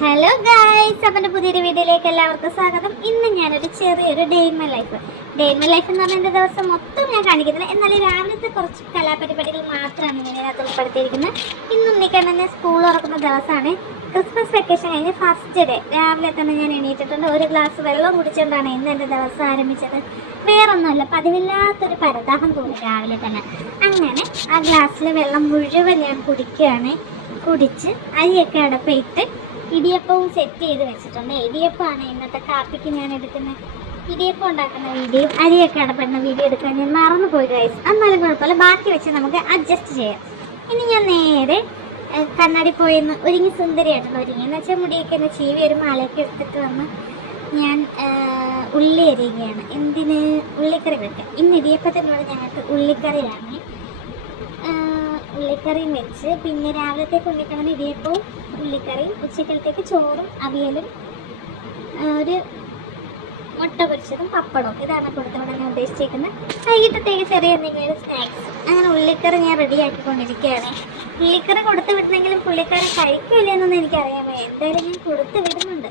Hello guys, അവൻ്റെ പുതിയൊരു വീഡിയോയിലേക്ക് എല്ലാവർക്കും സ്വാഗതം. ഇന്ന് ഞാനൊരു ചെറിയൊരു ഡേ ഇൻ മൈ ലൈഫ് എന്ന് പറഞ്ഞ എൻ്റെ ദിവസം മൊത്തം ഞാൻ കാണിക്കുന്നില്ല. എന്നാലും രാവിലത്തെ കുറച്ച് കലാപരിപാടികൾ മാത്രമാണ് ഞാൻ ഇതിനകത്ത് ഉൾപ്പെടുത്തിയിരിക്കുന്നത്. ഇന്ന് ഉണ്ണിക്കണ്ണന് സ്കൂൾ തുറക്കുന്ന ദിവസമാണ്. ക്രിസ്മസ് വെക്കേഷൻ കഴിഞ്ഞ് ഫസ്റ്റ് ഡേ രാവിലെ തന്നെ ഞാൻ എണീറ്റിട്ടുണ്ട്. ഒരു ഗ്ലാസ് വെള്ളം കുടിച്ചുകൊണ്ടാണ് ഇന്ന് എൻ്റെ ദിവസം ആരംഭിച്ചത്. വേറൊന്നുമല്ല, പതിവില്ലാത്തൊരു പരദാഹം തോന്നി രാവിലെ തന്നെ. അങ്ങനെ ആ ഗ്ലാസ്സിലെ വെള്ളം മുഴുവൻ ഞാൻ കുടിക്കുകയാണ്. കുടിച്ച് അരിയൊക്കെ അടപ്പിട്ട് ഇടിയപ്പവും സെറ്റ് ചെയ്ത് വെച്ചിട്ടുണ്ട്. ഇടിയപ്പമാണ് ഇന്നത്തെ കാപ്പിക്ക് ഞാൻ എടുക്കുന്നത്. ഇടിയപ്പം ഉണ്ടാക്കുന്ന വീഡിയോ, അരിയൊക്കെ അടപ്പെടുന്ന വീഡിയോ എടുക്കാൻ ഞാൻ മറന്നുപോയി ഗൈസ്. എന്നാലും കുഴപ്പമില്ല, ബാക്കി വെച്ച് നമുക്ക് അഡ്ജസ്റ്റ് ചെയ്യാം. ഇനി ഞാൻ നേരെ കണ്ണാടി പോയെന്ന് ഒരുങ്ങി സുന്ദരിയായിട്ടുണ്ട്. ഒരുങ്ങി എന്ന് വെച്ചാൽ മുടിയൊക്കെ ഒന്ന് ചീവി ഒരു മാലയൊക്കെ എടുത്തിട്ട് വന്ന് ഞാൻ ഉള്ളി അരിയുകയാണ്. എന്തിന്? ഉള്ളിക്കറി വെക്കാം. ഇന്ന് ഇടിയപ്പത്തിനോട് ഞങ്ങൾക്ക് ഉള്ളിക്കറിയാണ്. ഉള്ളിക്കറിയും വെച്ച് പിന്നെ രാവിലത്തേക്ക് ഉള്ളിക്കറിന് ഇടിയപ്പവും ഉള്ളിക്കറിയും, ഉച്ചക്കലത്തേക്ക് ചോറും അവിയലും ഒരു മുട്ട പൊരിച്ചതും പപ്പടവും. ഇതാണ് കൊടുത്തുവിടാൻ ഞാൻ ഉദ്ദേശിച്ചിരിക്കുന്നത്. വൈകിട്ടത്തേക്ക് ചെറിയ എന്തെങ്കിലും സ്നാക്സ്. അങ്ങനെ ഉള്ളിക്കറി ഞാൻ റെഡിയാക്കിക്കൊണ്ടിരിക്കുകയാണ്. ഉള്ളിക്കറി കൊടുത്തു വിടണമെങ്കിലും പുള്ളിക്കറി കഴിക്കില്ല എന്നൊന്നും എനിക്കറിയാമോ. എന്തായാലും ഞാൻ കൊടുത്തു വിടുന്നുണ്ട്.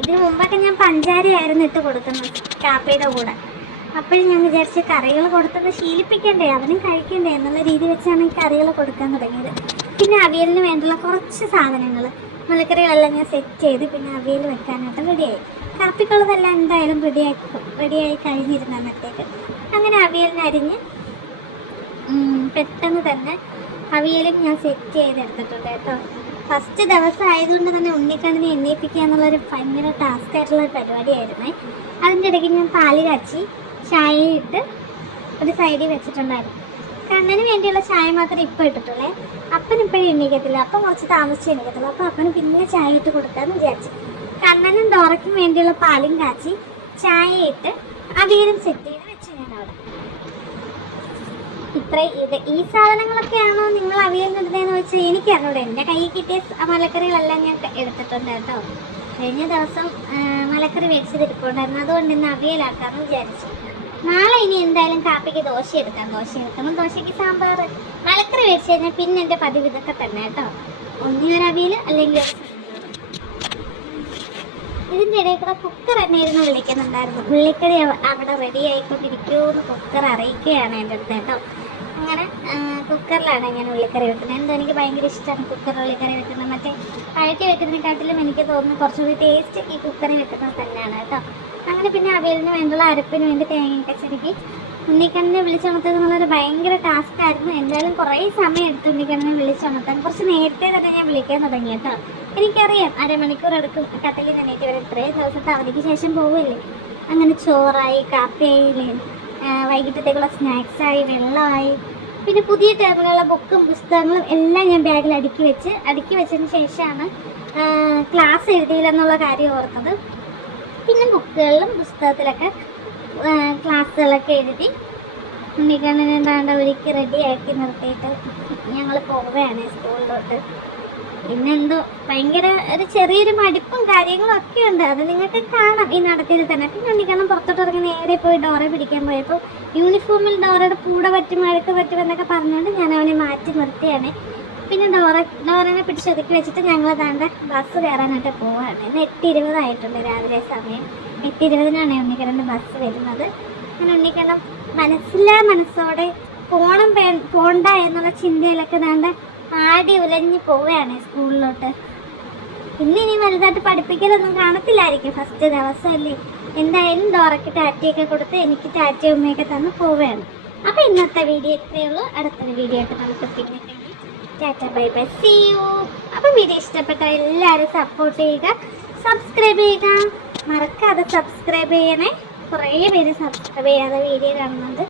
ഇതിന് മുമ്പൊക്കെ ഞാൻ പഞ്ചാരയായിരുന്നു ഇട്ട് കൊടുക്കുന്നത് കാപ്പിയുടെ കൂടെ. അപ്പോഴും ഞാൻ വിചാരിച്ച കറികൾ കൊടുത്തത് ശീലിപ്പിക്കണ്ടേ, അവനും കഴിക്കണ്ടേ എന്നുള്ള രീതി വെച്ചാണ് ഈ കറികൾ കൊടുക്കാൻ തുടങ്ങിയത്. പിന്നെ അവിയലിന് വേണ്ടുള്ള കുറച്ച് സാധനങ്ങൾ, മുലക്കറികളെല്ലാം ഞാൻ സെറ്റ് ചെയ്ത് പിന്നെ അവിയൽ വെക്കാനായിട്ട് റെഡിയായി. കാപ്പിക്കുള്ളതെല്ലാം എന്തായാലും റെഡിയായി കഴിഞ്ഞിരുന്നു അന്നത്തേക്ക്. അങ്ങനെ അവിയലിന് അരിഞ്ഞ് പെട്ടെന്ന് തന്നെ അവിയലും ഞാൻ സെറ്റ് ചെയ്തെടുത്തിട്ടുണ്ട് കേട്ടോ. ഫസ്റ്റ് ദിവസം ആയതുകൊണ്ട് തന്നെ ഉണ്ണിക്കണ്ണിനെ എണ്ണയിപ്പിക്കുക എന്നുള്ളൊരു ഭയങ്കര ടാസ്ക് ആയിട്ടുള്ള പരിപാടിയായിരുന്നേ. അതിൻ്റെ ഇടയ്ക്ക് ഞാൻ പാല് കാച്ചി ചായ ഇട്ട് ഒരു സൈഡിൽ വെച്ചിട്ടുണ്ടായിരുന്നു. കണ്ണന് വേണ്ടിയുള്ള ചായ മാത്രമേ ഇപ്പോൾ ഇട്ടിട്ടുള്ളേ. അപ്പൻ ഇപ്പോഴും എണീക്കത്തില്ല, അപ്പം കുറച്ച് താമസിച്ച് എണീക്കത്തുള്ളൂ. അപ്പോൾ അപ്പന് പിന്നെ ചായ ഇട്ട് കൊടുക്കാമെന്ന് വിചാരിച്ചു. കണ്ണനും ഡോറയ്ക്കും വേണ്ടിയുള്ള പാലും കാച്ചി ചായ ഇട്ട് അവിയലും സെറ്റ് ചെയ്ത് വെച്ചു ഞാൻ അവിടെ. ഈ സാധനങ്ങളൊക്കെയാണോ നിങ്ങൾ അവിയലിനിടുന്നതെന്ന് വെച്ചാൽ എനിക്കറിഞ്ഞൂടെ. എൻ്റെ കയ്യിൽ കിട്ടിയ മലക്കറികളെല്ലാം ഞാൻ എടുത്തിട്ടുണ്ട് കേട്ടോ. കഴിഞ്ഞ ദിവസം മലക്കറി മേടിച്ചതിരിപ്പുണ്ടായിരുന്നു, അതുകൊണ്ട് ഇന്ന് അവിയലാക്കാമെന്ന് വിചാരിച്ചു. നാളെ ഇനി എന്തായാലും കാപ്പിക്ക് ദോശ എടുക്കണം. ദോശയ്ക്ക് സാമ്പാർ. മലക്കറി മേടിച്ച് കഴിഞ്ഞാൽ പിന്നെ എൻ്റെ പതിവ് ഇതൊക്കെ തന്നെ കേട്ടോ. ഒന്നിനൊരു അവിയൽ അല്ലെങ്കിൽ ഇതിൻ്റെ ഇടയിൽ കൂടെ കുക്കർ എന്നെ ഇരുന്ന് വിളിക്കുന്നുണ്ടായിരുന്നു. ഉള്ളിക്കറി അവിടെ റെഡി ആയിക്കൊണ്ടിരിക്കുമെന്ന് കുക്കർ അറിയിക്കുകയാണ് എൻ്റെ അടുത്ത് കേട്ടോ. അങ്ങനെ കുക്കറിലാണ് ഞാൻ ഉള്ളിക്കറി വെക്കുന്നത്. എന്തോ എനിക്ക് ഭയങ്കര ഇഷ്ടമാണ് കുക്കറിൽ ഉള്ളിക്കറി വെക്കുന്നത്. മറ്റേ പഴക്കി വെക്കുന്നതിനെക്കാട്ടിലും എനിക്ക് തോന്നുന്നു കുറച്ചുകൂടി ടേസ്റ്റ് ഈ കുക്കറിൽ വെക്കുന്നത് തന്നെയാണ് കേട്ടോ. അങ്ങനെ പിന്നെ അവിയലിന് വേണ്ടുള്ള അരപ്പിന് വേണ്ടി തേങ്ങയൊക്കെ ചെറുക്കി ഉണ്ണിക്കണ്ണിനെ വിളിച്ചുണർത്തുക എന്നുള്ളൊരു ഭയങ്കര ടാസ്ക് ആയിരുന്നു. എന്തായാലും കുറേ സമയം എടുത്ത് ഉണ്ണിക്കണ്ണിനെ വിളിച്ചുണർത്താൻ. കുറച്ച് നേരത്തെ തന്നെ ഞാൻ വിളിക്കാൻ തുടങ്ങി കേട്ടോ. എനിക്കറിയാം അരമണിക്കൂർ എടുക്കും കട്ടിലിൽ എണീറ്റ് വരെ. ഇത്രയും ദിവസത്തെ അവധിക്ക് ശേഷം പോവില്ലേ. അങ്ങനെ ചോറായി, കാപ്പിയായി, വൈകിട്ടത്തേക്കുള്ള സ്നാക്സായി, വെള്ളമായി, പിന്നെ പുതിയ ടേബിളുള്ള ബുക്കും പുസ്തകങ്ങളും എല്ലാം ഞാൻ ബാഗിൽ അടുക്കി വെച്ചതിന് ശേഷമാണ് ക്ലാസ് എഴുതിയില്ലെന്നുള്ള കാര്യം ഓർത്തത്. പിന്നെ ബുക്കുകളിലും പുസ്തകത്തിലൊക്കെ ക്ലാസ്സുകളൊക്കെ എഴുതി ഉണ്ണിക്കണ്ണിനെ എന്താണ്ട് ഒരുക്കി റെഡിയാക്കി നിർത്തിയിട്ട് ഞങ്ങൾ പോവുകയാണ് സ്കൂളിലോട്ട്. പിന്നെന്തോ ഭയങ്കര ഒരു ചെറിയൊരു മടുപ്പും കാര്യങ്ങളും ഒക്കെ ഉണ്ട്. അത് നിങ്ങൾക്ക് കാണാം ഈ നടത്തിയത് തന്നെ. പിന്നെ ഉണ്ണിക്കണ്ണം പുറത്തോട്ട് ഇറങ്ങി നേരെ പോയി ഡോറെ പിടിക്കാൻ പോയപ്പോൾ യൂണിഫോമിൽ ഡോറയുടെ കൂടെ പറ്റും മഴക്ക് പറ്റുമെന്നൊക്കെ പറഞ്ഞുകൊണ്ട് ഞാൻ അവനെ മാറ്റി നിർത്തിയാണ്. പിന്നെ ഡോറനെ പിടിച്ചൊതുക്കി വെച്ചിട്ട് ഞങ്ങൾ താണ്ട ബസ് കയറാനായിട്ട് പോവുകയാണ്. ഇന്ന് 8:20 ആയിട്ടുണ്ട് രാവിലെ സമയം. 8:20-നാണ് ഉണ്ണിക്കണ്ണൻ്റെ ബസ് വരുന്നത്. അങ്ങനെ ഉണ്ണിക്കണ്ണം മനസ്സോടെ പോണ്ട എന്നുള്ള ചിന്തയിലൊക്കെ താണ്ട ആടി ഉലഞ്ഞ് പോവുകയാണ് സ്കൂളിലോട്ട്. പിന്നെ ഇനി വലുതായിട്ട് പഠിപ്പിക്കലൊന്നും കാണത്തില്ലായിരിക്കും, ഫസ്റ്റ് ദിവസമല്ലേ. എന്തായാലും ഡോറയ്ക്ക് ടാറ്റയൊക്കെ കൊടുത്ത് എനിക്ക് ടാറ്റയും ഉമ്മയൊക്കെ തന്ന് പോവുകയാണ്. അപ്പോൾ ഇന്നത്തെ വീഡിയോ ഇത്രയേ ഉള്ളൂ. അടുത്തൊരു വീഡിയോ ആയിട്ട് നമുക്ക് പിന്നെ tata bye bye, see you. അപ്പോൾ വീഡിയോ ഇഷ്ടപ്പെട്ട എല്ലാവരും സപ്പോർട്ട് ചെയ്യുക, സബ്സ്ക്രൈബ് ചെയ്യുക. മറക്കാതെ സബ്സ്ക്രൈബ് ചെയ്യണേ. കുറേ പേര് സബ്സ്ക്രൈബ് ചെയ്യാതെ വീഡിയോ കാണുന്നുണ്ട്.